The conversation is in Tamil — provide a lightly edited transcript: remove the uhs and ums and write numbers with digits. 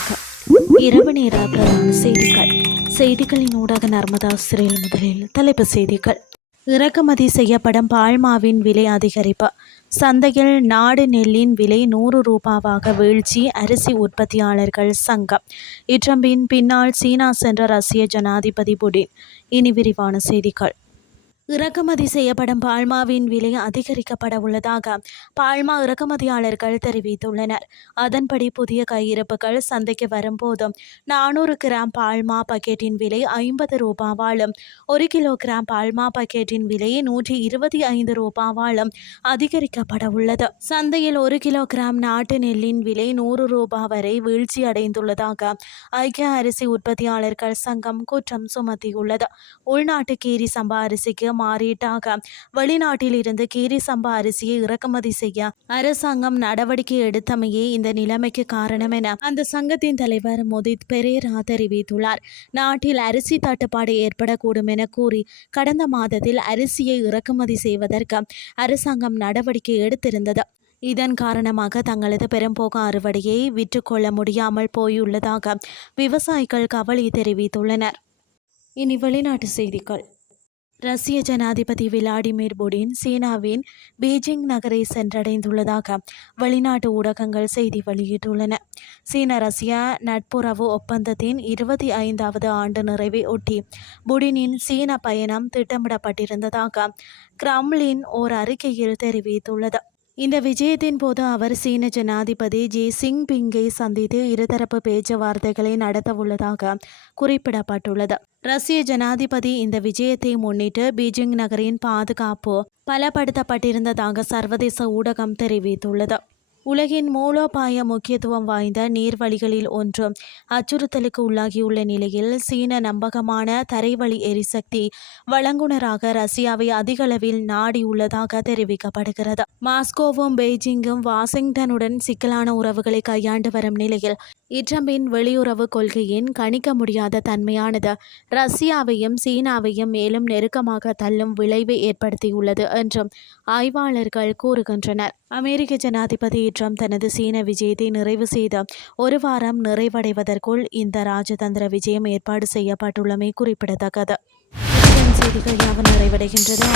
வணக்கம். இரவு நேர பிரதான செய்திகள். செய்திகளின் ஊடாக நர்மதா சிறையில் முதலில் தலைப்புச் செய்திகள். இறக்குமதி செய்யப்படும் பால்மாவின் விலை அதிகரிப்பு. சந்தையில் நாடு நெல்லின் விலை 100 ரூபாவாக வீழ்ச்சி. அரிசி உற்பத்தியாளர்கள் சங்கம். இட்ரம்பின் பின்னால் சீனா சென்ற ரஷ்ய ஜனாதிபதி புடின். இனி விரிவான செய்திகள். இறக்குமதி செய்யப்படும் பால்மாவின் விலை அதிகரிக்கப்பட உள்ளதாக பால்மா இறக்குமதியாளர்கள் தெரிவித்துள்ளனர். அதன்படி புதிய கையிருப்புகள் சந்தைக்கு வரும்போது 400 கிராம் பால்மா பக்கெட்டின் விலை 50 ரூபாவாலும் 1 கிலோகிராம் பால்மா பக்கெட்டின் விலை 125 ரூபாவாலும் அதிகரிக்கப்பட உள்ளது. சந்தையில் 1 கிலோகிராம் நாட்டு நெல்லின் விலை 100 ரூபாய் வரை வீழ்ச்சி அடைந்துள்ளதாக ஐக்கிய அரிசி உற்பத்தியாளர்கள் சங்கம் குற்றம் சுமத்தியுள்ளது. உள்நாட்டு கீரி சம்பா அரிசிக்கு மாறீட்டாக வெளிநாட்டில் இருந்து கீரி சம்பா அரிசியை இறக்குமதி செய்ய அரசாங்கம் நடவடிக்கை எடுத்தமையே இந்த நிலைமைக்கு காரணம் என அந்த சங்கத்தின் தலைவர் மொதித் பெரேரா தெரிவித்துள்ளார். நாட்டில் அரிசி தட்டுப்பாடு ஏற்படக்கூடும் என கூறி கடந்த மாதத்தில் அரிசியை இறக்குமதி செய்வதற்கு அரசாங்கம் நடவடிக்கை எடுத்திருந்தது. இதன் காரணமாக தங்களது பெரும்போக்கு அறுவடையை விற்றுக்கொள்ள முடியாமல் போயுள்ளதாக விவசாயிகள் கவலை தெரிவித்துள்ளனர். இனி வெளிநாட்டு செய்திகள். ரஷ்ய ஜனாதிபதி விளாடிமிர் புடின் சீனாவின் பீஜிங் நகரை சென்றடைந்துள்ளதாக வெளிநாட்டு ஊடகங்கள் செய்தி வெளியிட்டுள்ளன. சீன ரஷ்ய நட்புறவு ஒப்பந்தத்தின் 25வது ஆண்டு நிறைவை ஒட்டி புடினின் சீன பயணம் திட்டமிடப்பட்டிருந்ததாக கிரெம்ளின் ஓர் அறிக்கையில் தெரிவித்துள்ளது. இந்த விஜயத்தின் போது அவர் சீன ஜனாதிபதி ஜி ஜின்பிங்கை சந்தித்து இருதரப்பு பேச்சுவார்த்தைகளை நடத்தவுள்ளதாக குறிப்பிடப்பட்டுள்ளது. ரஷ்ய ஜனாதிபதி இந்த விஜயத்தை முன்னிட்டு பீஜிங் நகரின் பாதுகாப்பு பலப்படுத்தப்பட்டிருந்ததாக சர்வதேச ஊடகம் தெரிவித்துள்ளது. உலகின் மூலோபாய முக்கியத்துவம் வாய்ந்த நீர்வழிகளில் ஒன்று அச்சுறுத்தலுக்கு உள்ளாகியுள்ள நிலையில் சீன நம்பகமான தரைவழி எரிசக்தி வழங்குனராக ரஷ்யாவை அதிகளவில் நாடியுள்ளதாக தெரிவிக்கப்படுகிறது. மாஸ்கோவும் பெய்ஜிங்கும் வாஷிங்டனுடன் சிக்கலான உறவுகளை கையாண்டு வரும் நிலையில் இட்ரம்பின் வெளியுறவு கொள்கையின் கணிக்க முடியாத தன்மையானது ரஷ்யாவையும் சீனாவையும் மேலும் நெருக்கமாக தள்ளும் விளைவை ஏற்படுத்தியுள்ளது என்றும் ஆய்வாளர்கள் கூறுகின்றனர். அமெரிக்க ஜனாதிபதி ட்ரம்ப் தனது சீன விஜயத்தை நிறைவு செய்து ஒரு வாரம் நிறைவடைவதற்குள் இந்த ராஜதந்திர விஜயம் ஏற்பாடு செய்யப்பட்டுள்ளமை குறிப்பிடத்தக்கது. செய்திகள் யாவும் நிறைவடைகின்றது.